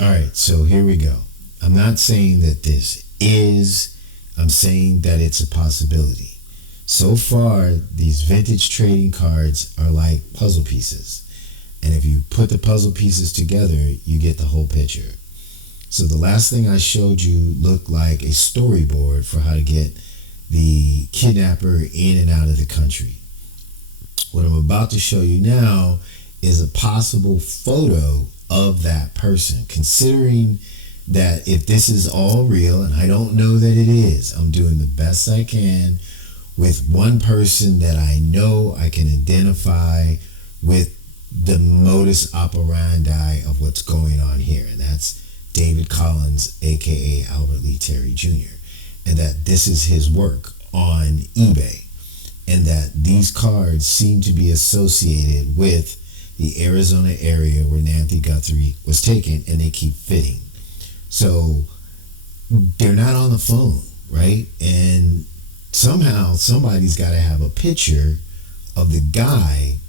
All right, so here we go. I'm not saying that this is, I'm saying that it's a possibility. So far, these vintage trading cards are like puzzle pieces. And if you put the puzzle pieces together, you get the whole picture. So the last thing I showed you looked like a storyboard for how to get the kidnapper in and out of the country. What I'm about to show you now is a possible photo of that person. Considering that if this is all real, and I don't know that it is, I'm doing the best I can with one person that I know I can identify with the modus operandi of what's going on here. And that's David Collins, aka Albert Lee Terry Jr. And that this is his work on eBay. And that these cards seem to be associated with the Arizona area where Nancy Guthrie was taken, and they keep fitting. So they're not on the phone, right? And somehow somebody's got to have a picture of the guy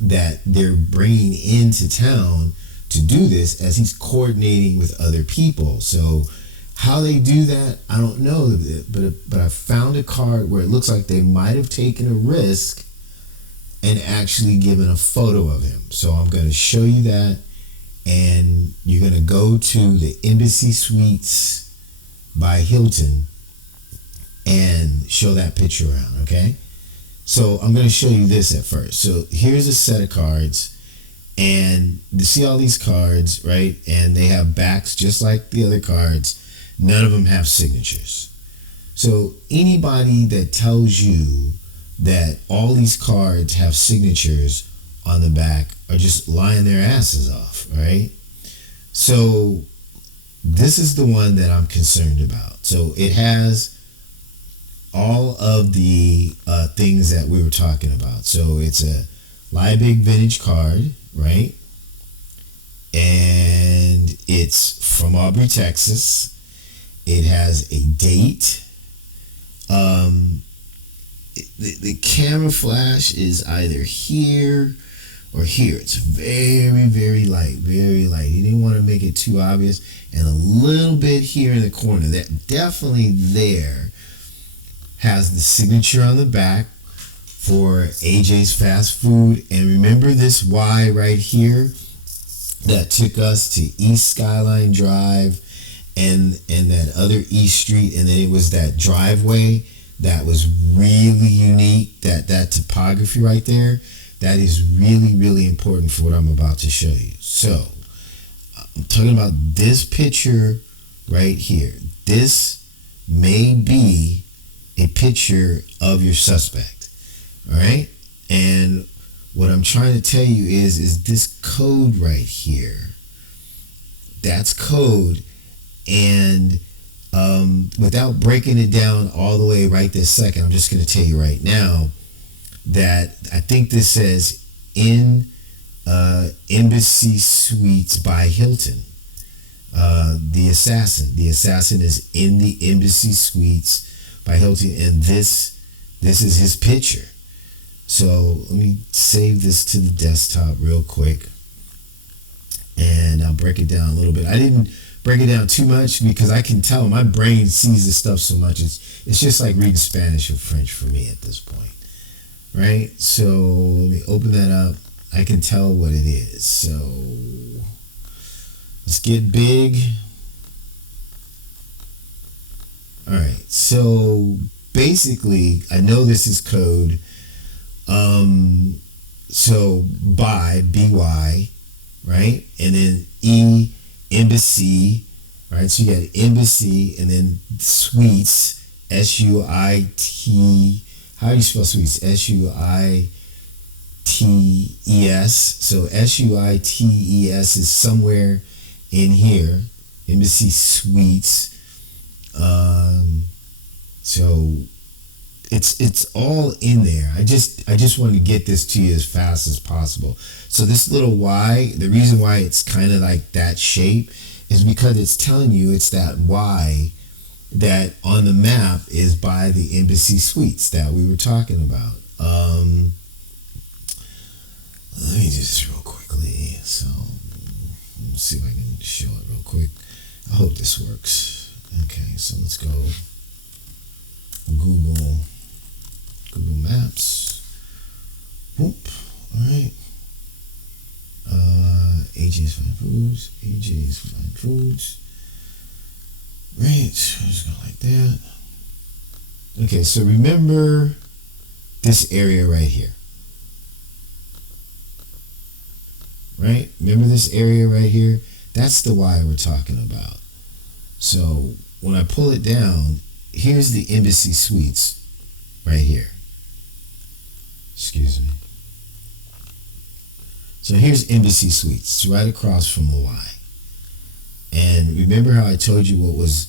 that they're bringing into town to do this, as he's coordinating with other people. So how they do that, I don't know, but I found a card where it looks like they might have taken a risk and actually given a photo of him. So I'm going to show you that, and you're going to go to the Embassy Suites by Hilton and show that picture around, okay? So I'm going to show you this at first. So here's a set of cards, and you see all these cards, right? And they have backs just like the other cards. None of them have signatures. So anybody that tells you that all these cards have signatures on the back are just lying their asses off, right? So this is the one that I'm concerned about. So it has all of the things that we were talking about. So it's a Liebig vintage card, right? And it's from Aubrey, Texas. It has a date. The camera flash is either here or here. It's very, very light, very light. He didn't want to make it too obvious. And a little bit here in the corner. That definitely there has the signature on the back for AJ's Fast Food. And remember this Y right here that took us to East Skyline Drive and that other East Street, and then it was that driveway that was really unique. That topography right there, that is really, really important for what I'm about to show you. So I'm talking about this picture right here. This may be a picture of your suspect. All right, and what I'm trying to tell you is this code right here. That's code. And without breaking it down all the way right this second, I'm just going to tell you right now that I think this says in Embassy Suites by Hilton. The assassin is in the Embassy Suites by Hilton, and this is his picture. So let me save this to the desktop real quick, and I'll break it down a little bit. I didn't break it down too much because I can tell my brain sees this stuff so much. It's just like reading Spanish or French for me at this point, right? So let me open that up. I can tell what it is. So let's get big. All right. So basically, I know this is code. So by BY, right? And then E, embassy, right? So you got embassy and then suites, SUIT. How do you spell suites? SUITES. So SUITES is somewhere in here. Embassy suites. So it's all in there. I just wanted to get this to you as fast as possible. So this little Y, the reason why it's kind of like that shape is because it's telling you it's that Y that on the map is by the Embassy Suites that we were talking about. Let me do this real quickly. So Let's see if I can show it real quick. I hope this works. Okay, so let's go Google Maps. Whoop. All right. AJ's Fine Foods. AJ's Fine Foods. Right. Just go like that. Okay, so remember this area right here. Right? Remember this area right here? That's the Y we're talking about. So when I pull it down, here's the Embassy Suites right here. Excuse me. So here's Embassy Suites. It's right across from the Y. And remember how I told you what was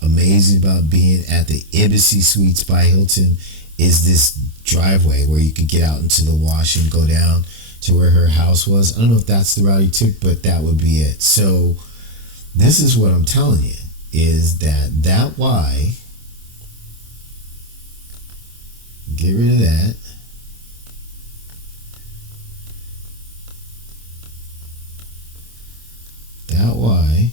amazing about being at the Embassy Suites by Hilton is this driveway where you could get out into the wash and go down to where her house was. I don't know if that's the route you took, but that would be it. So this is what I'm telling you, is that Y, get rid of that. That Y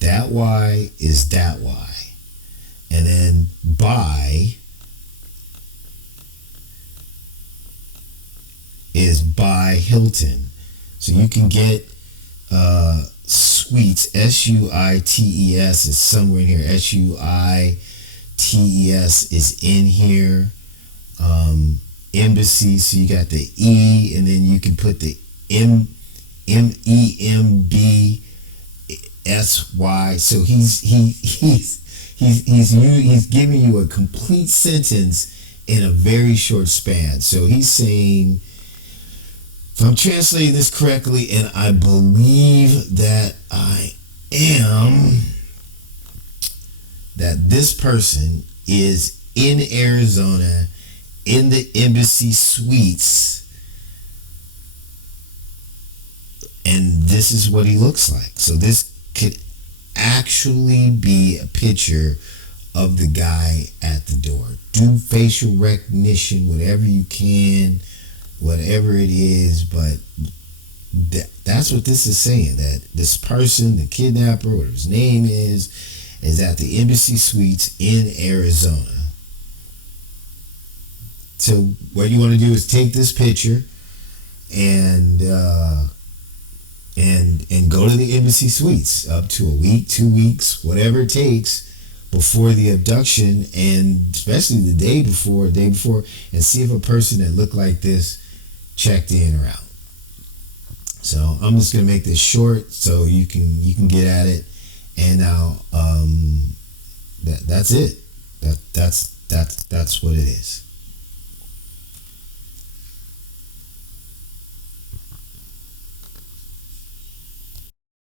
that Y is that Y. And then by is by Hilton. So you can get suites, SUITES is somewhere in here. SUITES is in here. Embassy, so you got the E, and then you can put the MEMBSY. So he's giving you a complete sentence in a very short span. So he's saying, if I'm translating this correctly, and I believe that I am, that this person is in Arizona in the Embassy Suites, and this is what he looks like. So this could actually be a picture of the guy at the door. Do facial recognition, whatever you can, whatever it is, but that's what this is saying, that this person, the kidnapper, whatever his name is at the Embassy Suites in Arizona. So what you want to do is take this picture and go to the Embassy Suites up to a week, 2 weeks, whatever it takes before the abduction, and especially the day before, and see if a person that looked like this checked in or out. So I'm just gonna make this short so you can get at it. And now that's it. That's what it is.